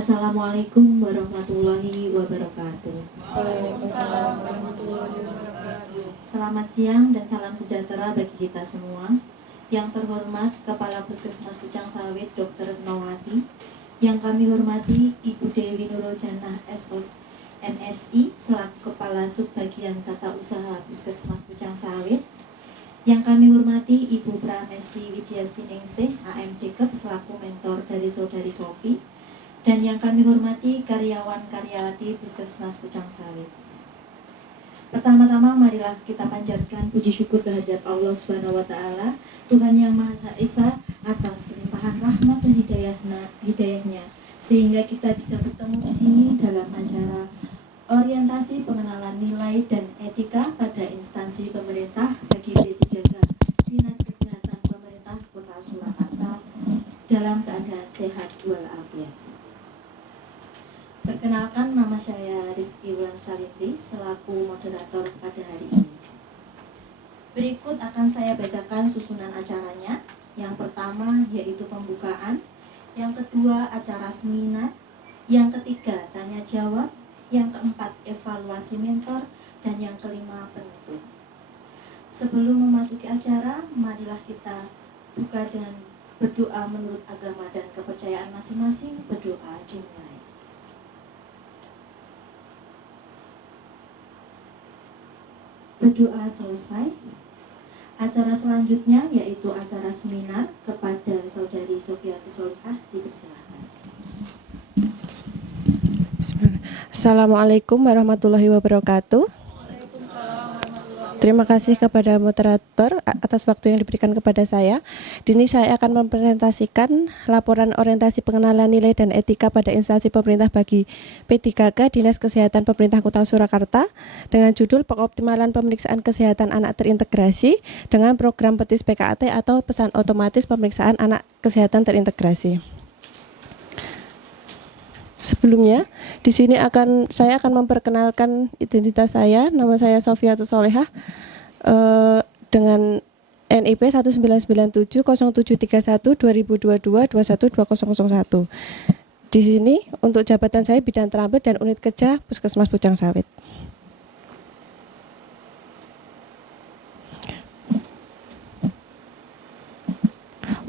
Assalamualaikum warahmatullahi wabarakatuh. Waalaikumsalam warahmatullahi wabarakatuh. Selamat siang dan salam sejahtera bagi kita semua. Yang terhormat Kepala Puskesmas Pucang Sawit Dr. Nawati, yang kami hormati Ibu Dewi Nurul Jannah SOS MSI selaku Kepala Subbagian Tata Usaha Puskesmas Pucang Sawit, yang kami hormati Ibu Pramesti Widyasti Ningsih AMD-Kep selaku mentor dari Saudari Sofi, dan yang kami hormati karyawan-karyawati Puskesmas Pucang Sawit. Pertama-tama marilah kita panjatkan puji syukur kehadirat Allah Subhanahu wa taala, Tuhan yang Maha Esa, atas limpahan rahmat dan hidayahnya sehingga kita bisa bertemu di sini dalam acara orientasi pengenalan nilai dan etika pada instansi pemerintah bagi P3K Dinas Kesehatan Pemerintah Kota Surakarta dalam keadaan sehat walafiat. Perkenalkan, nama saya Rizky Wulan Salindri selaku moderator pada hari ini. Berikut akan saya bacakan susunan acaranya. Yang pertama yaitu pembukaan, yang kedua acara seminar, yang ketiga tanya jawab, yang keempat evaluasi mentor, dan yang kelima penutup. Sebelum memasuki acara, marilah kita buka dengan berdoa menurut agama dan kepercayaan masing-masing. Berdoa dimulai. Berdoa selesai, acara selanjutnya yaitu acara seminar kepada Saudari Sofiatus Solihah dipersilakan. Assalamualaikum warahmatullahi wabarakatuh. Terima kasih kepada moderator atas waktu yang diberikan kepada saya. Di sini saya akan mempresentasikan laporan orientasi pengenalan nilai dan etika pada instansi pemerintah bagi P3K Dinas Kesehatan Pemerintah Kota Surakarta dengan judul Pengoptimalan Pemeriksaan Kesehatan Anak Terintegrasi dengan Program Petis PKAT atau Pesan Otomatis Pemeriksaan Anak Kesehatan Terintegrasi. Sebelumnya, di sini saya akan memperkenalkan identitas saya. Nama saya Sofiatus Solihah dengan NIP 199707312022212001. Di sini untuk jabatan saya bidang terampil dan unit kerja Puskesmas Pucang Sawit.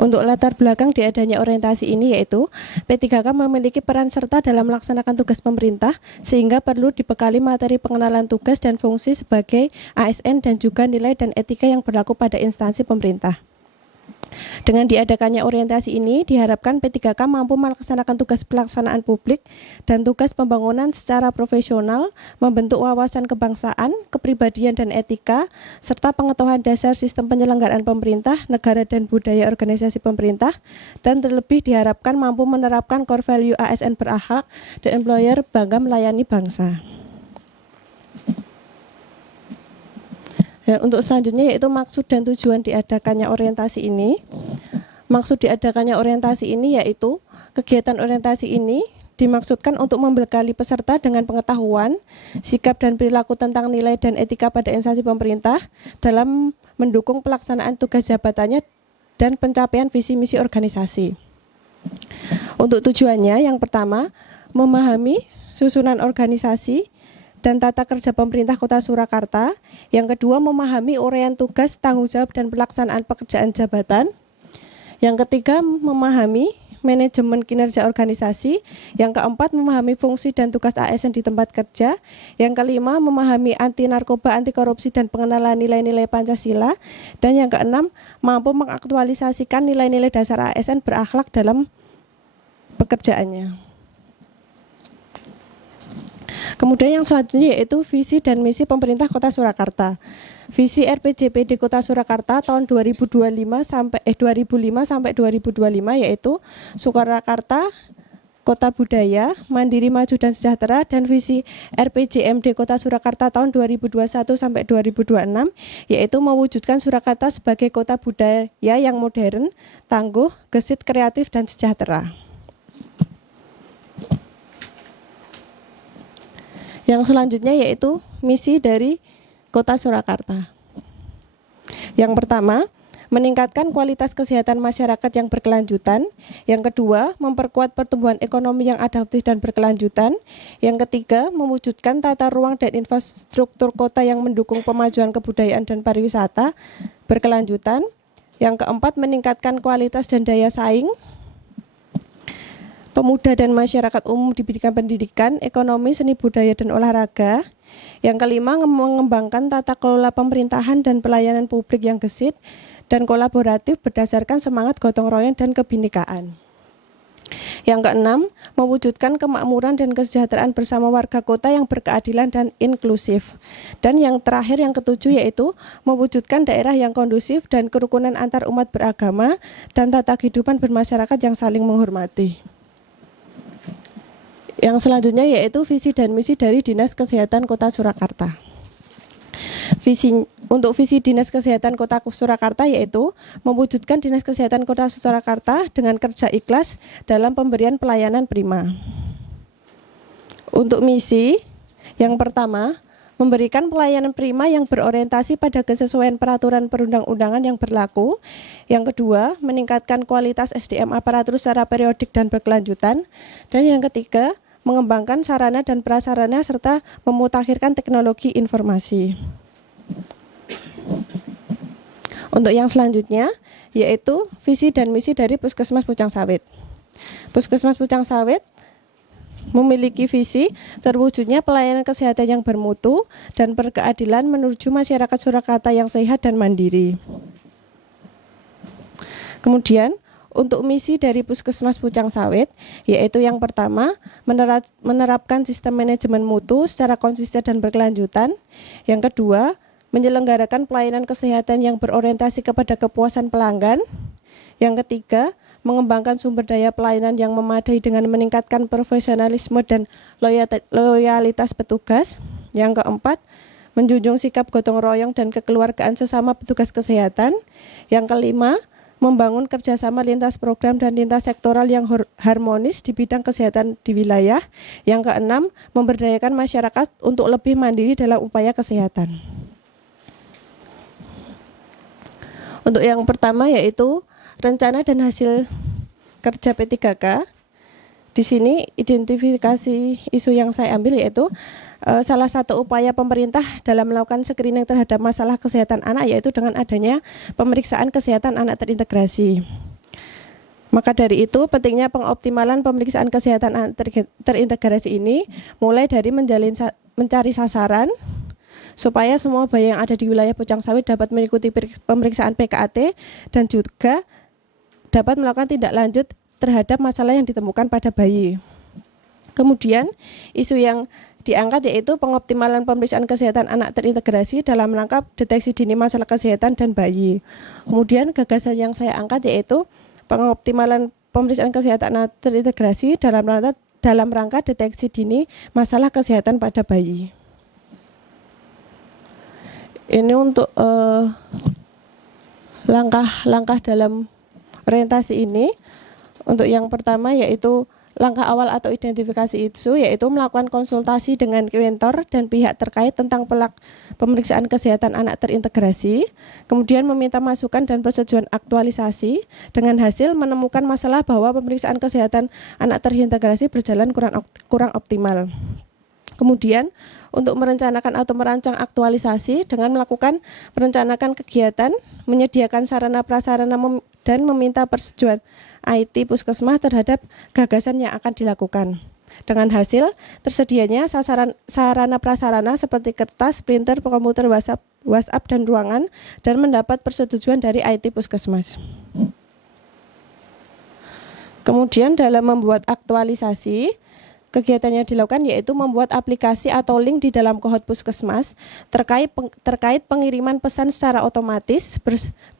Untuk latar belakang diadanya orientasi ini yaitu P3K memiliki peran serta dalam melaksanakan tugas pemerintah sehingga perlu dibekali materi pengenalan tugas dan fungsi sebagai ASN dan juga nilai dan etika yang berlaku pada instansi pemerintah. Dengan diadakannya orientasi ini diharapkan P3K mampu melaksanakan tugas pelaksanaan publik dan tugas pembangunan secara profesional, membentuk wawasan kebangsaan, kepribadian dan etika, serta pengetahuan dasar sistem penyelenggaraan pemerintah, negara dan budaya organisasi pemerintah, dan terlebih diharapkan mampu menerapkan core value ASN berakhlak dan employer bangga melayani bangsa. Dan untuk selanjutnya yaitu maksud dan tujuan diadakannya orientasi ini. Maksud diadakannya orientasi ini yaitu kegiatan orientasi ini dimaksudkan untuk membekali peserta dengan pengetahuan, sikap dan perilaku tentang nilai dan etika pada instansi pemerintah dalam mendukung pelaksanaan tugas jabatannya dan pencapaian visi misi organisasi. Untuk tujuannya yang pertama, memahami susunan organisasi dan tata kerja pemerintah Kota Surakarta. Yang kedua, memahami uraian tugas, tanggung jawab dan pelaksanaan pekerjaan jabatan. Yang ketiga, memahami manajemen kinerja organisasi. Yang keempat, memahami fungsi dan tugas ASN di tempat kerja. Yang kelima, memahami anti narkoba, anti korupsi dan pengenalan nilai-nilai Pancasila. Dan yang keenam, mampu mengaktualisasikan nilai-nilai dasar ASN berakhlak dalam pekerjaannya. Kemudian yang selanjutnya yaitu visi dan misi pemerintah Kota Surakarta. Visi RPJPD Kota Surakarta tahun 2005 sampai 2025 yaitu Surakarta Kota Budaya, Mandiri, Maju dan Sejahtera, dan visi RPJMD Kota Surakarta tahun 2021 sampai 2026 yaitu mewujudkan Surakarta sebagai kota budaya yang modern, tangguh, gesit, kreatif dan sejahtera. Yang selanjutnya yaitu misi dari Kota Surakarta. Yang pertama, meningkatkan kualitas kesehatan masyarakat yang berkelanjutan. Yang kedua, memperkuat pertumbuhan ekonomi yang adaptif dan berkelanjutan. Yang ketiga, mewujudkan tata ruang dan infrastruktur kota yang mendukung pemajuan kebudayaan dan pariwisata berkelanjutan. Yang keempat, meningkatkan kualitas dan daya saing pemuda dan masyarakat umum di bidang pendidikan, ekonomi, seni budaya, dan olahraga. Yang kelima, mengembangkan tata kelola pemerintahan dan pelayanan publik yang gesit dan kolaboratif berdasarkan semangat gotong royong dan kebinekaan. Yang keenam, mewujudkan kemakmuran dan kesejahteraan bersama warga kota yang berkeadilan dan inklusif. Dan yang terakhir, yang ketujuh, yaitu mewujudkan daerah yang kondusif dan kerukunan antar umat beragama dan tata kehidupan bermasyarakat yang saling menghormati. Yang selanjutnya yaitu visi dan misi dari Dinas Kesehatan Kota Surakarta. Untuk visi Dinas Kesehatan Kota Surakarta yaitu mewujudkan Dinas Kesehatan Kota Surakarta dengan kerja ikhlas dalam pemberian pelayanan prima. Untuk misi, yang pertama, memberikan pelayanan prima yang berorientasi pada kesesuaian peraturan perundang-undangan yang berlaku. Yang kedua, meningkatkan kualitas SDM aparatur secara periodik dan berkelanjutan. Dan yang ketiga, mengembangkan sarana dan prasarana serta memutakhirkan teknologi informasi. Untuk yang selanjutnya yaitu visi dan misi dari Puskesmas Pucang Sawit. Puskesmas Pucang Sawit memiliki visi terwujudnya pelayanan kesehatan yang bermutu dan berkeadilan menuju masyarakat Surakarta yang sehat dan mandiri. Kemudian untuk misi dari Puskesmas Pucang Sawit, yaitu yang pertama, menerapkan sistem manajemen mutu secara konsisten dan berkelanjutan. Yang kedua, menyelenggarakan pelayanan kesehatan yang berorientasi kepada kepuasan pelanggan. Yang ketiga, mengembangkan sumber daya pelayanan yang memadai dengan meningkatkan profesionalisme dan loyalitas petugas. Yang keempat, menjunjung sikap gotong royong dan kekeluargaan sesama petugas kesehatan. Yang kelima, membangun kerjasama lintas program dan lintas sektoral yang harmonis di bidang kesehatan di wilayah. Yang keenam, memberdayakan masyarakat untuk lebih mandiri dalam upaya kesehatan. Untuk yang pertama yaitu rencana dan hasil kerja P3K. Di sini identifikasi isu yang saya ambil yaitu salah satu upaya pemerintah dalam melakukan screening terhadap masalah kesehatan anak yaitu dengan adanya pemeriksaan kesehatan anak terintegrasi. Maka dari itu pentingnya pengoptimalan pemeriksaan kesehatan anak terintegrasi ini mulai dari mencari sasaran supaya semua bayi yang ada di wilayah Pucang Sawit dapat mengikuti pemeriksaan PKAT dan juga dapat melakukan tindak lanjut terhadap masalah yang ditemukan pada bayi. Kemudian isu yang diangkat yaitu pengoptimalan pemeriksaan kesehatan anak terintegrasi dalam rangka deteksi dini masalah kesehatan dan bayi. Kemudian gagasan yang saya angkat yaitu pengoptimalan pemeriksaan kesehatan anak terintegrasi dalam rangka deteksi dini masalah kesehatan pada bayi. Ini untuk langkah-langkah dalam orientasi ini. Untuk yang pertama yaitu langkah awal atau identifikasi isu yaitu melakukan konsultasi dengan mentor dan pihak terkait tentang pemeriksaan kesehatan anak terintegrasi, kemudian meminta masukan dan persetujuan aktualisasi, dengan hasil menemukan masalah bahwa pemeriksaan kesehatan anak terintegrasi berjalan kurang optimal. Kemudian untuk merencanakan atau merancang aktualisasi dengan melakukan perencanaan kegiatan, menyediakan sarana prasarana dan meminta persetujuan IT Puskesmas terhadap gagasan yang akan dilakukan. Dengan hasil tersedianya sarana prasarana seperti kertas, printer, komputer, WhatsApp dan ruangan dan mendapat persetujuan dari IT Puskesmas. Kemudian dalam membuat aktualisasi, kegiatan yang dilakukan yaitu membuat aplikasi atau link di dalam Kohot Puskesmas terkait pengiriman pesan secara otomatis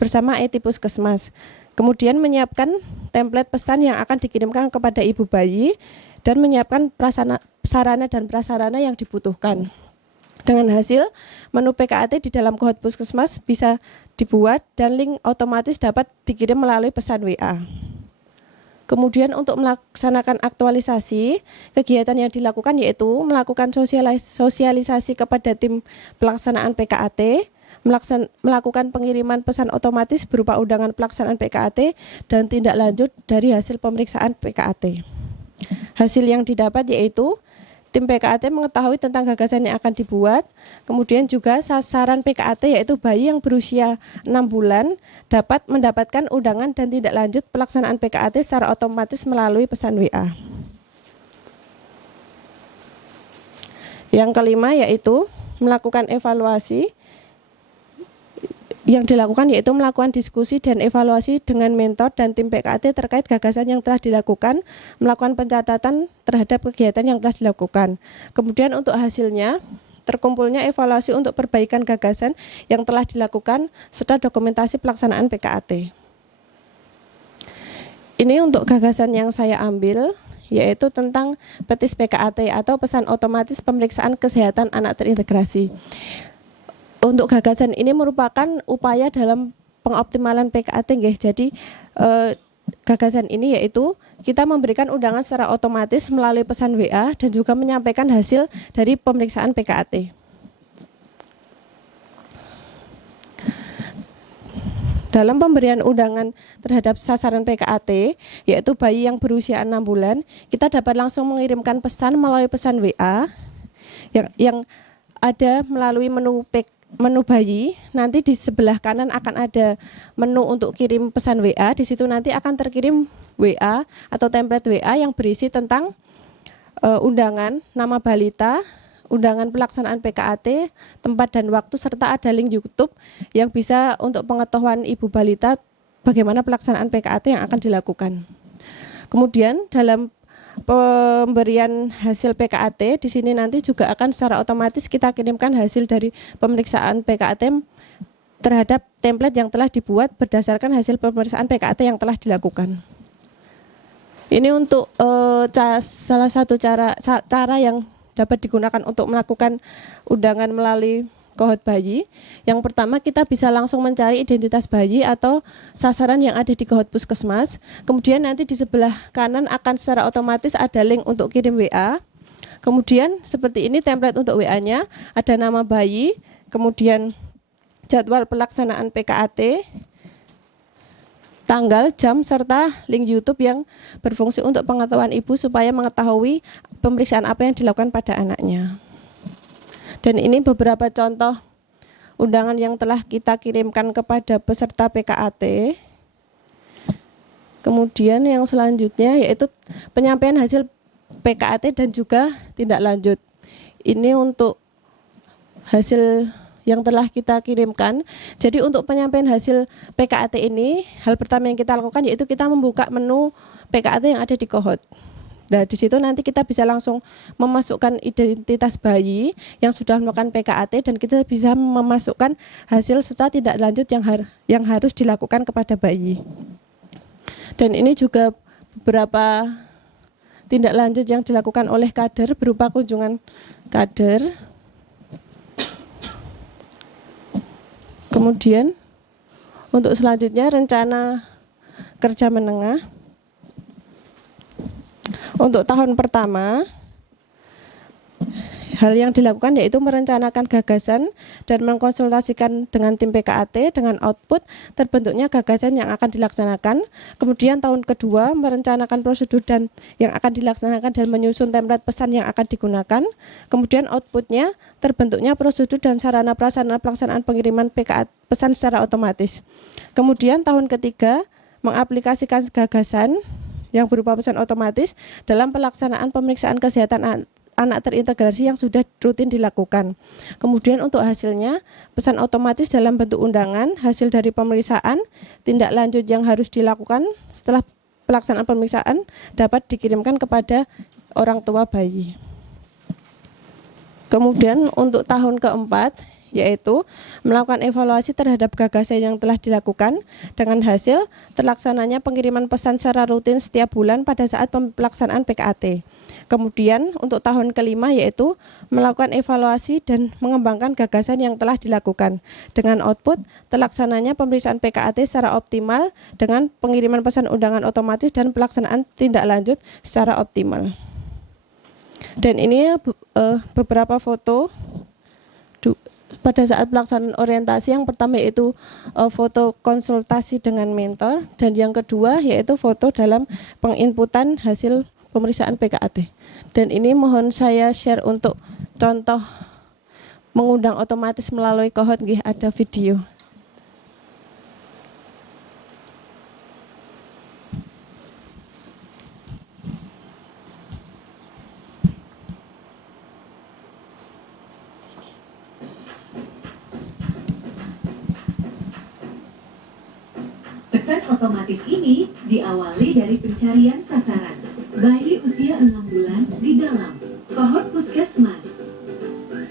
bersama IT Puskesmas. Kemudian menyiapkan template pesan yang akan dikirimkan kepada ibu bayi dan menyiapkan sarana dan prasarana yang dibutuhkan. Dengan hasil, menu PKAT di dalam Kohot Puskesmas bisa dibuat dan link otomatis dapat dikirim melalui pesan WA. Kemudian untuk melaksanakan aktualisasi, kegiatan yang dilakukan yaitu melakukan sosialisasi kepada tim pelaksanaan PKAT, melakukan pengiriman pesan otomatis berupa undangan pelaksanaan PKAT dan tindak lanjut dari hasil pemeriksaan PKAT. Hasil yang didapat yaitu tim PKAT mengetahui tentang gagasan yang akan dibuat, kemudian juga sasaran PKAT yaitu bayi yang berusia 6 bulan dapat mendapatkan undangan dan tindak lanjut pelaksanaan PKAT secara otomatis melalui pesan WA. Yang kelima yaitu melakukan evaluasi. Yang dilakukan yaitu melakukan diskusi dan evaluasi dengan mentor dan tim PKAT terkait gagasan yang telah dilakukan, melakukan pencatatan terhadap kegiatan yang telah dilakukan. Kemudian untuk hasilnya, terkumpulnya evaluasi untuk perbaikan gagasan yang telah dilakukan serta dokumentasi pelaksanaan PKAT. Ini untuk gagasan yang saya ambil, yaitu tentang petis PKAT atau pesan otomatis pemeriksaan kesehatan anak terintegrasi. Untuk gagasan ini merupakan upaya dalam pengoptimalan PKAT nggih. Jadi gagasan ini yaitu kita memberikan undangan secara otomatis melalui pesan WA dan juga menyampaikan hasil dari pemeriksaan PKAT. Dalam pemberian undangan terhadap sasaran PKAT, yaitu bayi yang berusia 6 bulan, kita dapat langsung mengirimkan pesan melalui pesan WA yang ada melalui menu bayi. Nanti di sebelah kanan akan ada menu untuk kirim pesan WA. Di situ nanti akan terkirim WA atau template WA yang berisi tentang undangan, nama balita, undangan pelaksanaan PKAT, tempat dan waktu, serta ada link YouTube yang bisa untuk pengetahuan ibu balita bagaimana pelaksanaan PKAT yang akan dilakukan. Kemudian dalam pemberian hasil PKAT di sini nanti juga akan secara otomatis kita kirimkan hasil dari pemeriksaan PKAT terhadap template yang telah dibuat berdasarkan hasil pemeriksaan PKAT yang telah dilakukan. Ini untuk salah satu cara yang dapat digunakan untuk melakukan undangan melalui kohort bayi. Yang pertama, kita bisa langsung mencari identitas bayi atau sasaran yang ada di kohort puskesmas. Kemudian nanti di sebelah kanan akan secara otomatis ada link untuk kirim WA. Kemudian seperti ini template untuk WA-nya, ada nama bayi, kemudian jadwal pelaksanaan PKAT, tanggal, jam, serta link YouTube yang berfungsi untuk pengetahuan ibu supaya mengetahui pemeriksaan apa yang dilakukan pada anaknya. Dan ini beberapa contoh undangan yang telah kita kirimkan kepada peserta PKAT. Kemudian yang selanjutnya yaitu penyampaian hasil PKAT dan juga tindak lanjut. Ini untuk hasil yang telah kita kirimkan. Jadi untuk penyampaian hasil PKAT ini, hal pertama yang kita lakukan yaitu kita membuka menu PKAT yang ada di kohort. Nah, di situ nanti kita bisa langsung memasukkan identitas bayi yang sudah melakukan PKAT dan kita bisa memasukkan hasil serta tindak lanjut yang harus dilakukan kepada bayi. Dan ini juga beberapa tindak lanjut yang dilakukan oleh kader berupa kunjungan kader. Kemudian untuk selanjutnya rencana kerja menengah. Untuk tahun pertama, hal yang dilakukan yaitu merencanakan gagasan dan mengkonsultasikan dengan tim PKAT dengan output terbentuknya gagasan yang akan dilaksanakan. Kemudian tahun kedua merencanakan prosedur dan yang akan dilaksanakan dan menyusun template pesan yang akan digunakan. Kemudian outputnya terbentuknya prosedur dan sarana prasarana pelaksanaan pengiriman PKAT pesan secara otomatis. Kemudian tahun ketiga mengaplikasikan gagasan yang berupa pesan otomatis dalam pelaksanaan pemeriksaan kesehatan anak terintegrasi yang sudah rutin dilakukan. Kemudian untuk hasilnya, pesan otomatis dalam bentuk undangan, hasil dari pemeriksaan, tindak lanjut yang harus dilakukan setelah pelaksanaan pemeriksaan dapat dikirimkan kepada orang tua bayi. Kemudian untuk tahun keempat, yaitu melakukan evaluasi terhadap gagasan yang telah dilakukan dengan hasil terlaksananya pengiriman pesan secara rutin setiap bulan pada saat pelaksanaan PKAT. Kemudian untuk tahun kelima yaitu melakukan evaluasi dan mengembangkan gagasan yang telah dilakukan dengan output terlaksananya pemeriksaan PKAT secara optimal dengan pengiriman pesan undangan otomatis dan pelaksanaan tindak lanjut secara optimal. Dan ini beberapa foto pada saat pelaksanaan orientasi, yang pertama yaitu foto konsultasi dengan mentor, dan yang kedua yaitu foto dalam penginputan hasil pemeriksaan PKAT. Dan ini mohon saya share untuk contoh mengundang otomatis melalui Kahoot nggih, ada video. Pesan otomatis ini diawali dari pencarian sasaran bayi usia 6 bulan di dalam kohort puskesmas.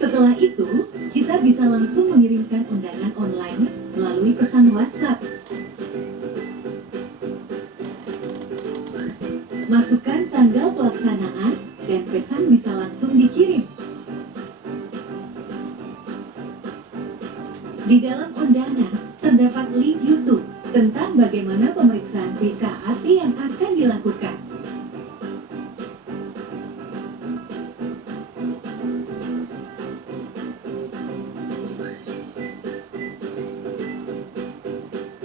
Setelah itu, kita bisa langsung mengirimkan undangan online melalui pesan WhatsApp. Masukkan tanggal pelaksanaan dan pesan bisa langsung dikirim. Di dalam undangan terdapat link YouTube tentang bagaimana pemeriksaan PKAT yang akan dilakukan.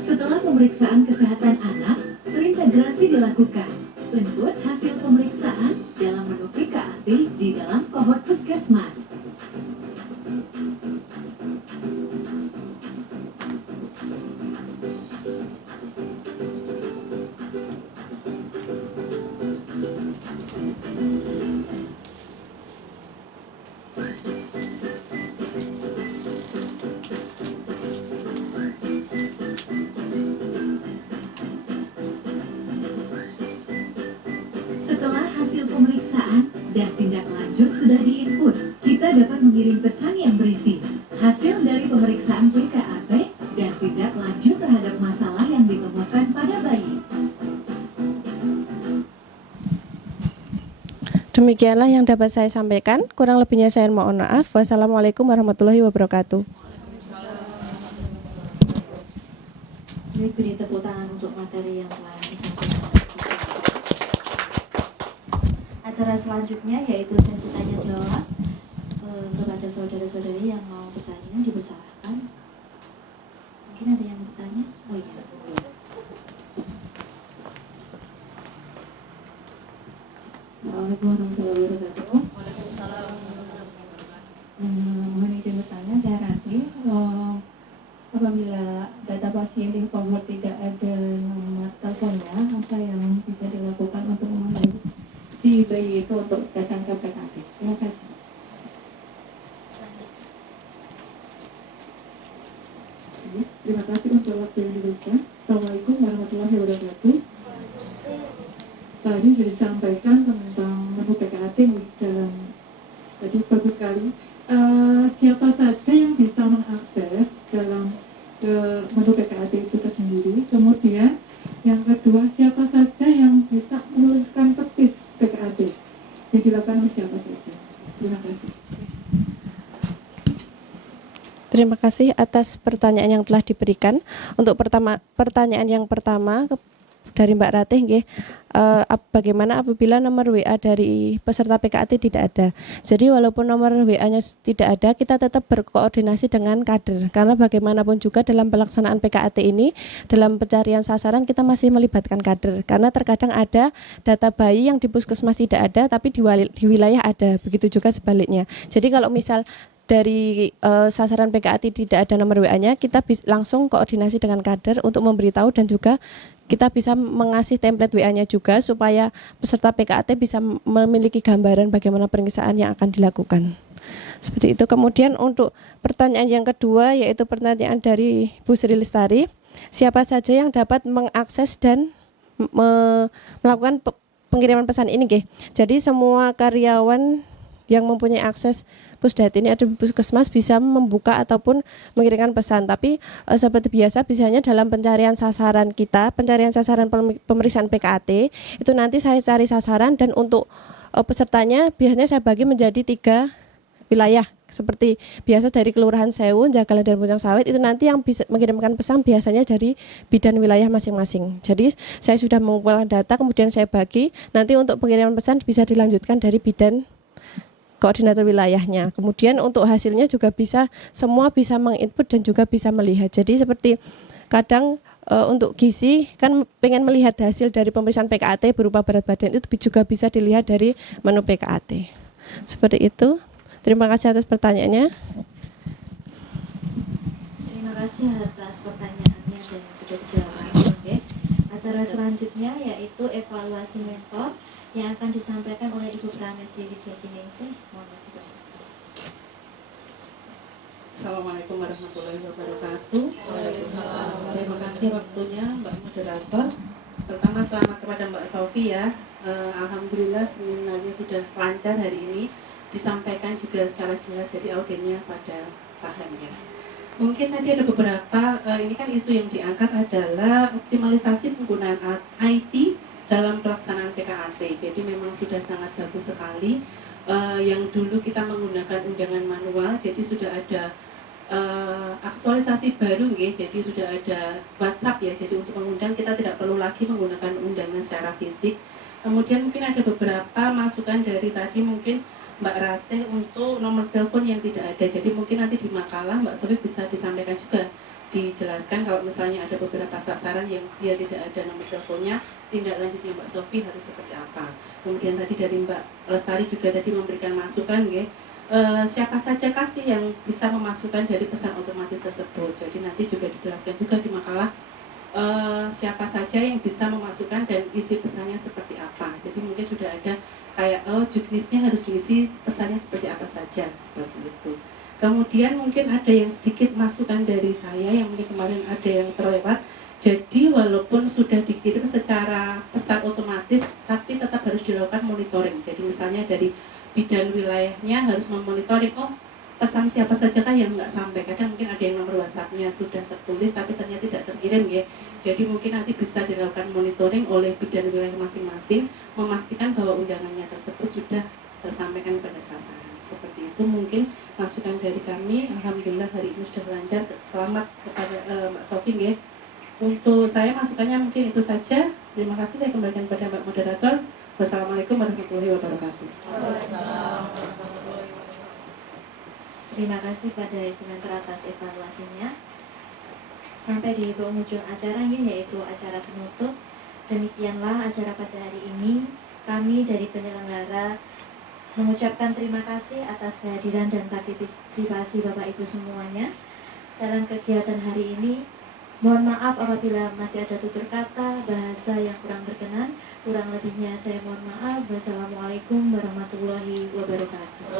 Setelah pemeriksaan kesehatan anak, reintegrasi dilakukan. Input hasil pemeriksaan dalam menu PKAT di dalam kohort puskesmas. Setelah hasil pemeriksaan dan tindak lanjut sudah diinput, kita dapat mengirim pesan yang berisi hasil dari pemeriksaan PKAT dan tindak lanjut terhadap masalah yang ditemukan pada bayi. Demikianlah yang dapat saya sampaikan. Kurang lebihnya saya mohon maaf. Wassalamualaikum warahmatullahi wabarakatuh. Baik, beri tepuk tangan untuk materi yang telah disampaikan. Acara selanjutnya yaitu sesi tanya jawab kepada saudara-saudari yang mau bertanya, dipersilahkan. Mungkin ada yang bertanya? Oh iya. Assalamualaikum warahmatullahi wabarakatuh. Waalaikumsalam. Mohon izin bertanya, saya Rati. Apabila data pasien di kohort tidak ada nomor teleponnya, apa yang bisa dilakukan untuk membantu si bayi itu untuk datang ke PKAT? Terima kasih. Terima kasih untuk waktu yang diberikan. Assalamualaikum warahmatullahi wabarakatuh. Tadi sudah disampaikan tentang menu PKAT dalam tadi bagus sekali. Siapa saja yang bisa mengakses dalam menu PKAT itu tersendiri. Kemudian yang kedua, siapa saja yang bisa menuliskan petis PKAT yang dilakukan oleh siapa saja. Terima kasih. Terima kasih atas pertanyaan yang telah diberikan. Untuk pertanyaan yang pertama dari Mbak Ratih, nggih, bagaimana apabila nomor WA dari peserta PKAT tidak ada? Jadi walaupun nomor WA-nya tidak ada, kita tetap berkoordinasi dengan kader. Karena bagaimanapun juga dalam pelaksanaan PKAT ini, dalam pencarian sasaran kita masih melibatkan kader. Karena terkadang ada data bayi yang di puskesmas tidak ada, tapi di wilayah ada. Begitu juga sebaliknya. Jadi kalau misal dari sasaran PKAT tidak ada nomor WA-nya, kita langsung koordinasi dengan kader untuk memberitahu, dan juga kita bisa mengasih template WA-nya juga supaya peserta PKAT bisa memiliki gambaran bagaimana pemeriksaan yang akan dilakukan. Seperti itu. Kemudian untuk pertanyaan yang kedua, yaitu pertanyaan dari Bu Sri Lestari, siapa saja yang dapat mengakses dan melakukan pengiriman pesan ini, nggih. Jadi semua karyawan yang mempunyai akses Pusdat ini ada puskesmas bisa membuka ataupun mengirimkan pesan. Tapi seperti biasa, biasanya dalam pencarian sasaran kita, pencarian sasaran pemeriksaan PKAT, itu nanti saya cari sasaran, dan untuk pesertanya biasanya saya bagi menjadi 3 wilayah. Seperti biasa dari Kelurahan Sewu, Jagalan, dan Puncak Sawit, itu nanti yang bisa mengirimkan pesan biasanya dari bidan wilayah masing-masing. Jadi saya sudah mengumpulkan data, kemudian saya bagi, nanti untuk pengiriman pesan bisa dilanjutkan dari bidan koordinator wilayahnya. Kemudian untuk hasilnya juga semua bisa menginput dan juga bisa melihat. Jadi seperti kadang untuk gizi kan pengen melihat hasil dari pemeriksaan PKAT berupa berat badan, itu juga bisa dilihat dari menu PKAT. Seperti itu. Terima kasih atas pertanyaannya. Terima kasih atas pertanyaannya dan sudah dijawab. Oke. Acara selanjutnya yaitu evaluasi metode yang akan disampaikan oleh Ibu Pramesti Widya Siningsih. Mohon dipersilakan. Assalamualaikum warahmatullahi wabarakatuh. Terima kasih waktunya Mbak Moderator. Pertama selamat kepada Mbak Sofi ya. Alhamdulillah seminarnya sudah lancar hari ini, disampaikan juga secara jelas, jadi audiennya pada paham ya. Mungkin tadi ada beberapa, ini kan isu yang diangkat adalah optimalisasi penggunaan IT dalam pelaksanaan PKAT. Jadi memang sudah sangat bagus sekali. Yang dulu kita menggunakan undangan manual, jadi sudah ada aktualisasi baru ya, jadi sudah ada WhatsApp ya, jadi untuk mengundang kita tidak perlu lagi menggunakan undangan secara fisik. Kemudian mungkin ada beberapa masukan dari tadi mungkin Mbak Rate untuk nomor telepon yang tidak ada, jadi mungkin nanti di makalah Mbak Sofi bisa disampaikan juga, dijelaskan kalau misalnya ada beberapa sasaran yang dia tidak ada nomor teleponnya, tindak lanjutnya Mbak Sofi harus seperti apa. Kemudian tadi dari Mbak Lestari juga tadi memberikan masukan ya, siapa saja kasih yang bisa memasukkan dari pesan otomatis tersebut. Jadi nanti juga dijelaskan juga di makalah siapa saja yang bisa memasukkan dan isi pesannya seperti apa. Jadi mungkin sudah ada kayak juknisnya harus diisi pesannya seperti apa saja, seperti itu. Kemudian mungkin ada yang sedikit masukan dari saya yang mungkin kemarin ada yang terlewat. Jadi walaupun sudah dikirim secara pesan otomatis, tapi tetap harus dilakukan monitoring. Jadi misalnya dari bidan wilayahnya harus memonitoring, pesan siapa saja kan yang nggak sampai. Kadang mungkin ada yang nomor WhatsApp-nya sudah tertulis tapi ternyata tidak terkirim ya. Jadi mungkin nanti bisa dilakukan monitoring oleh bidan wilayah masing-masing, memastikan bahwa undangannya tersebut sudah tersampaikan pada sasaran. Seperti itu mungkin masukan dari kami. Alhamdulillah hari ini sudah lancar. Selamat kepada Mbak Sofi ya. Untuk saya masukannya mungkin itu saja. Terima kasih, saya kembalikan kepada Mbak Moderator. Wassalamualaikum warahmatullahi wabarakatuh. Terima kasih pada Ibu Mentor atas evaluasinya. Sampai di penghujung acaranya yaitu acara penutup. Demikianlah acara pada hari ini. Kami dari penyelenggara mengucapkan terima kasih atas kehadiran dan partisipasi Bapak Ibu semuanya dalam kegiatan hari ini. Mohon maaf apabila masih ada tutur kata, bahasa yang kurang berkenan. Kurang lebihnya saya mohon maaf. Wassalamualaikum warahmatullahi wabarakatuh.